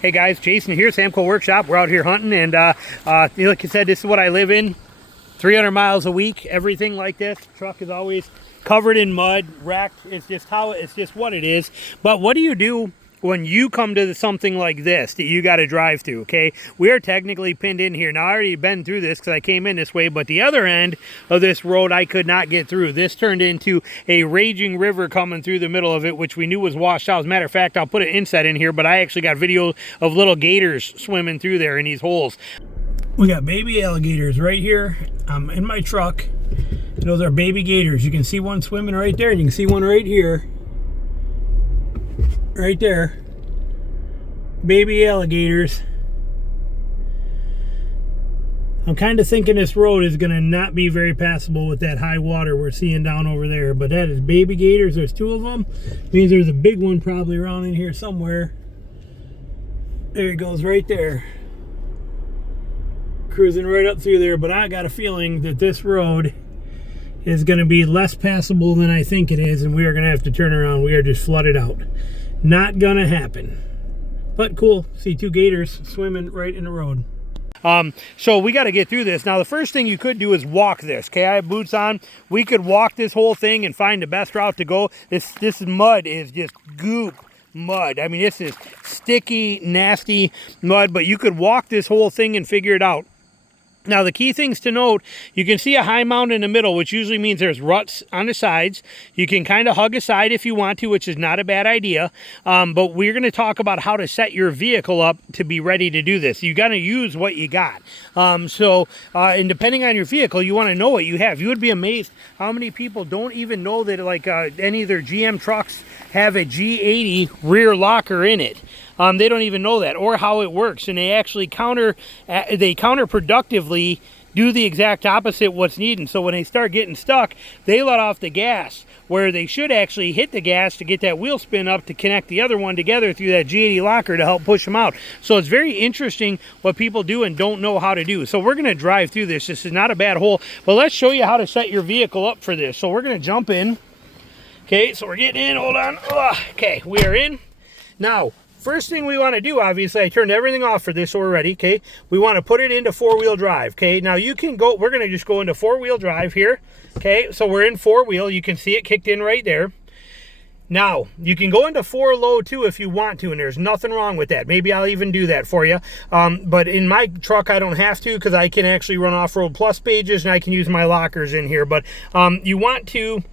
Hey guys, Jason here, Samco Workshop. We're out here hunting, and like I said, this is what I live in. 300 miles a week, everything like this. Truck is always covered in mud, wrecked. It's just what it is. But what do you do when you come to something like this that you got to drive through? Okay, we are technically pinned in here. Now I already been through this because I came in this way, but the other end of this road I could not get through. This turned into a raging river coming through the middle of it, which we knew was washed out. As a matter of fact, I'll put an inset in here, but I actually got video of little gators swimming through there in these holes. We got baby alligators right here in my truck. Those are baby gators. You can see one swimming right there, and you can see one right here. Right there, baby alligators. I'm kind of thinking this road is going to not be very passable with that high water we're seeing down over there, but that is baby gators. There's two of them. Means there's a big one probably around in here somewhere. There it goes right there, cruising right up through there. But I got a feeling that this road is going to be less passable than I think it is, and we are going to have to turn around. We are just flooded out. Not gonna happen, but cool. See two gators swimming right in the road. So we got to get through this. Now the first thing you could do is walk this. Okay, I have boots on. We could walk this whole thing and find the best route to go. This mud is just goop mud. I mean, this is sticky, nasty mud, but you could walk this whole thing and figure it out. Now, the key things to note, you can see a high mound in the middle, which usually means there's ruts on the sides. You can kind of hug a side if you want to, which is not a bad idea. But we're going to talk about how to set your vehicle up to be ready to do this. You got to use what you got. And depending on your vehicle, you want to know what you have. You would be amazed how many people don't even know that any of their GM trucks have a G80 rear locker in it. They don't even know that, or how it works, and they actually counterproductively do the exact opposite what's needed. So when they start getting stuck, they let off the gas, where they should actually hit the gas to get that wheel spin up to connect the other one together through that G80 locker to help push them out. So it's very interesting what people do and don't know how to do. So we're going to drive through this. This is not a bad hole, but let's show you how to set your vehicle up for this. So we're going to jump in. Okay, so we're getting in. Hold on. Okay, we are in. Now, first thing we want to do, obviously, I turned everything off for this already, okay? We want to put it into four-wheel drive, okay? Now, you can go, we're going to just go into four-wheel drive here, okay? So we're in four-wheel. You can see it kicked in right there. Now, you can go into four-low, too, if you want to, and there's nothing wrong with that. Maybe I'll even do that for you. But in my truck, I don't have to, because I can actually run off-road plus pages, and I can use my lockers in here. But you want to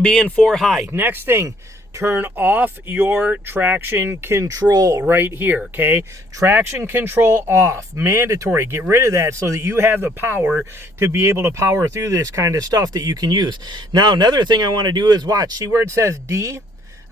be in four high. Next thing, turn off your traction control right here, okay? Traction control off, mandatory. Get rid of that so that you have the power to be able to power through this kind of stuff that you can use. Now, another thing I want to do is watch. See where it says D?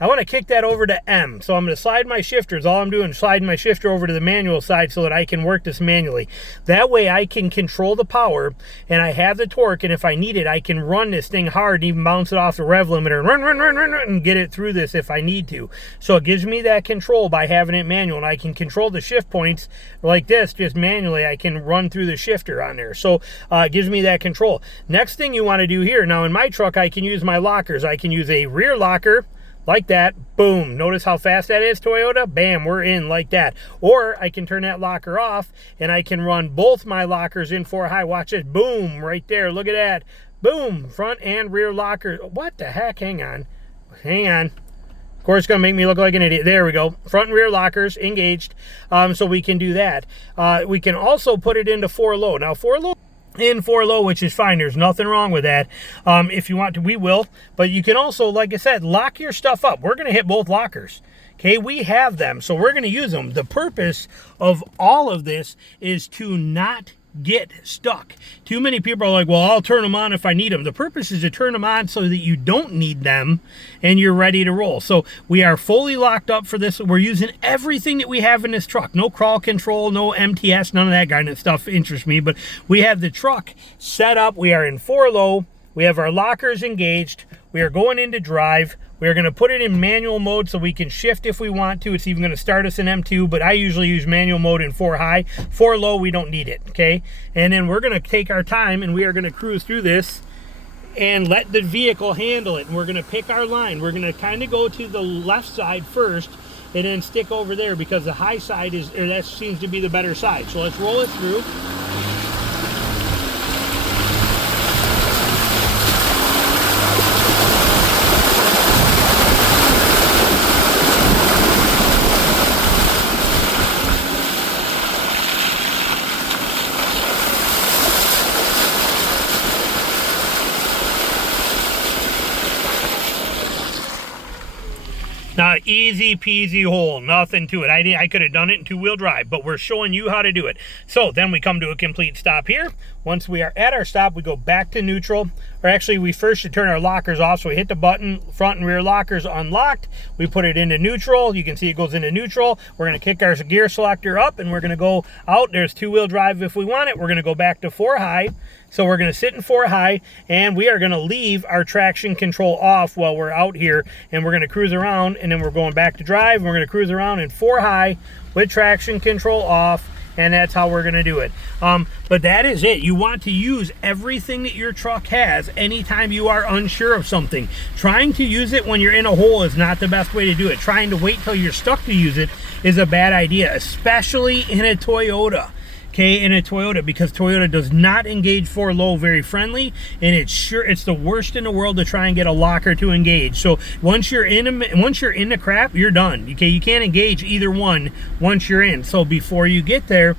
I want to kick that over to M. So I'm going to slide my shifters. All I'm doing is sliding my shifter over to the manual side so that I can work this manually. That way I can control the power, and I have the torque, and if I need it, I can run this thing hard and even bounce it off the rev limiter and run, and get it through this if I need to. So it gives me that control by having it manual, and I can control the shift points like this just manually. I can run through the shifter on there. So it gives me that control. Next thing you want to do here, now in my truck, I can use my lockers. I can use a rear locker, like that. Boom. Notice how fast that is, Toyota? Bam, we're in like that. Or I can turn that locker off, and I can run both my lockers in four high. Watch it. Boom, right there. Look at that. Boom, front and rear locker. What the heck? Hang on. Of course, it's going to make me look like an idiot. There we go. Front and rear lockers engaged. So we can do that. We can also put it into four low. Now, four low in four low, which is fine. There's nothing wrong with that. If you want to, we will. But you can also, like I said, lock your stuff up. We're going to hit both lockers. Okay, we have them, so we're going to use them. The purpose of all of this is to not get stuck. Too many people are like, well, I'll turn them on if I need them. The purpose is to turn them on so that you don't need them and you're ready to roll. So we are fully locked up for this. We're using everything that we have in this truck. No crawl control, no MTS, none of that kind of stuff interests me, but we have the truck set up. We are in four low. We have our lockers engaged. We are going into drive. We're going to put it in manual mode so we can shift if we want to. It's even going to start us in M2, but I usually use manual mode in 4 high. 4 low, we don't need it, okay? And then we're going to take our time, and we are going to cruise through this and let the vehicle handle it. And we're going to pick our line. We're going to kind of go to the left side first and then stick over there, because the high side is, or that seems to be the better side. So let's roll it through. Now, easy peasy hole, nothing to it. I could have done it in two-wheel drive, but we're showing you how to do it. So then we come to a complete stop here. Once we are at our stop, we go back to neutral, or actually we first should turn our lockers off. So we hit the button, front and rear lockers unlocked. We put it into neutral. You can see it goes into neutral. We're gonna kick our gear selector up and we're gonna go out. There's two-wheel drive if we want it. We're gonna go back to 4 high. So we're going to sit in 4 high, and we are going to leave our traction control off while we're out here, and we're going to cruise around, and then we're going back to drive, and we're going to cruise around in 4 high with traction control off, and that's how we're going to do it. But that is it. You want to use everything that your truck has anytime you are unsure of something. Trying to use it when you're in a hole is not the best way to do it. Trying to wait till you're stuck to use it is a bad idea, especially in a Toyota. Okay, in a Toyota, because Toyota does not engage for low very friendly, and it's the worst in the world to try and get a locker to engage. So once you're in the crap, you're done. Okay, you can't engage either one once you're in. So before you get there,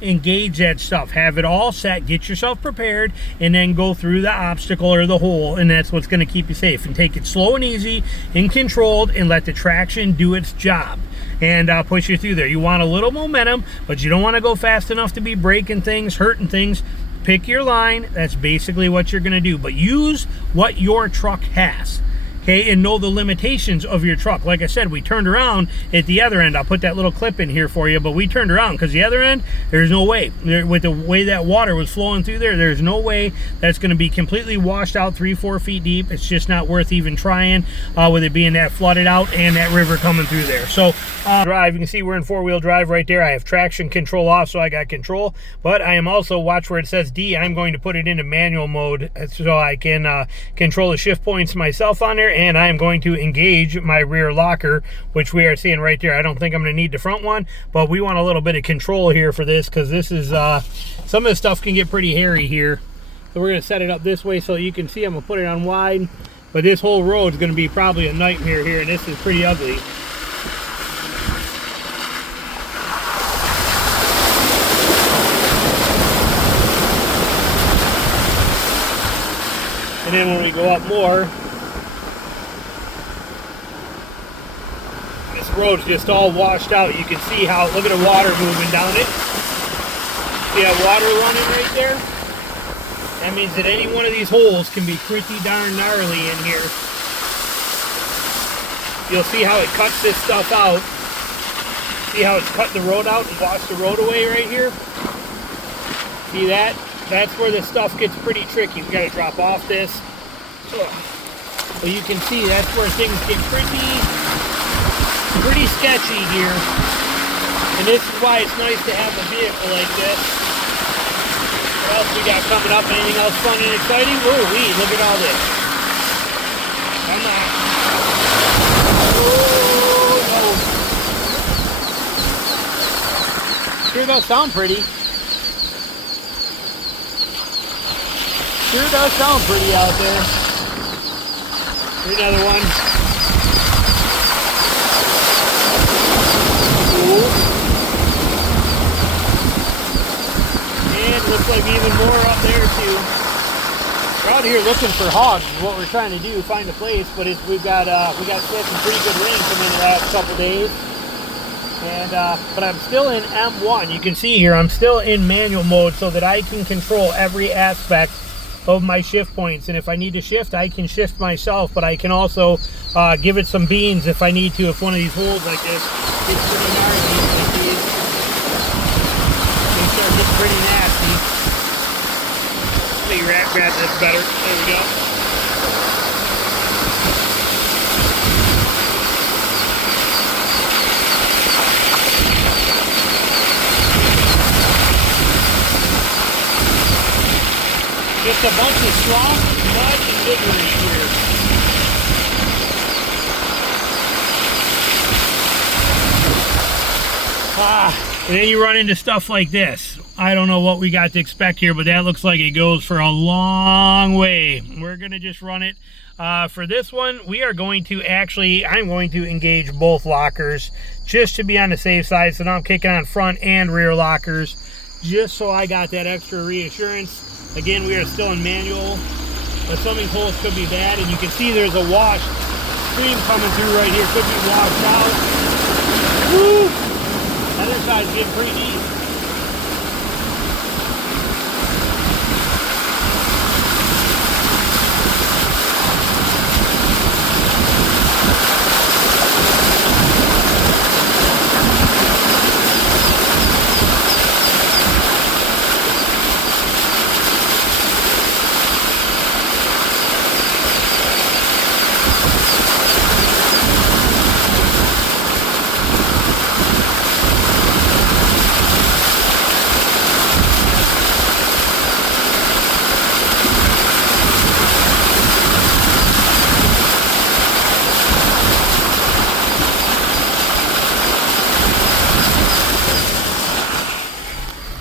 engage that stuff, have it all set, get yourself prepared, and then go through the obstacle or the hole, and that's what's going to keep you safe. And take it slow and easy and controlled, and let the traction do its job and push you through there. You want a little momentum, but you don't want to go fast enough to be breaking things, hurting things. Pick your line. That's basically what you're going to do, but use what your truck has. Okay, and know the limitations of your truck. Like I said, we turned around at the other end. I'll put that little clip in here for you, but we turned around because the other end, there's no way. With the way that water was flowing through there, there's no way that's going to be completely washed out 3-4 feet deep. It's just not worth even trying with it being that flooded out and that river coming through there. So drive, you can see we're in 4-wheel drive right there. I have traction control off, so I got control, but I am also, watch where it says D, I'm going to put it into manual mode so I can control the shift points myself on there. And I am going to engage my rear locker, which we are seeing right there. I don't think I'm going to need the front one, but we want a little bit of control here for this, because this is some of the stuff can get pretty hairy here. So we're going to set it up this way so you can see. I'm going to put it on wide, but this whole road is going to be probably a nightmare here, and this is pretty ugly. And then when we go up more, this road's just all washed out. You can see how, look at the water moving down it. See that water running right there? That means that any one of these holes can be pretty darn gnarly in here. You'll see how it cuts this stuff out. See how it's cut the road out and washed the road away right here? See that? That's where the stuff gets pretty tricky. We got to drop off this. But you can see that's where things get pretty sketchy here. And this is why it's nice to have a vehicle like this. What else we got coming up? Anything else fun and exciting? Ooh, look at all this. Come on. Oh, no. Sure does sound pretty. Sure does sound pretty out there. Here's another one. Cool. And looks like even more up there too. We're out here looking for hogs is what we're trying to do, find a place, but we got some pretty good rain coming in the last couple days. And but I'm still in M1. You can see here I'm still in manual mode so that I can control every aspect of my shift points, and if I need to shift, I can shift myself, but I can also give it some beans if I need to. If one of these holes like this gets pretty gnarly like these, they start getting pretty nasty. Let me grab this better. There we go. Just a bunch of slop, mud, and debris here. And then you run into stuff like this. I don't know what we got to expect here, but that looks like it goes for a long way. We're gonna just run it. For this one, we are going to I'm going to engage both lockers just to be on the safe side. So now I'm kicking on front and rear lockers, just so I got that extra reassurance. Again, we are still in manual. The swimming holes could be bad, and you can see there's a wash stream coming through right here. Could be washed out. Woo! Other side's getting pretty deep.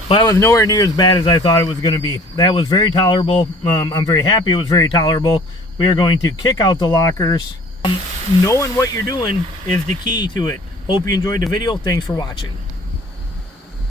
Well, that was nowhere near as bad as I thought it was going to be. That was very tolerable. I'm very happy it was very tolerable. We are going to kick out the lockers. Knowing what you're doing is the key to it. Hope you enjoyed the video. Thanks for watching.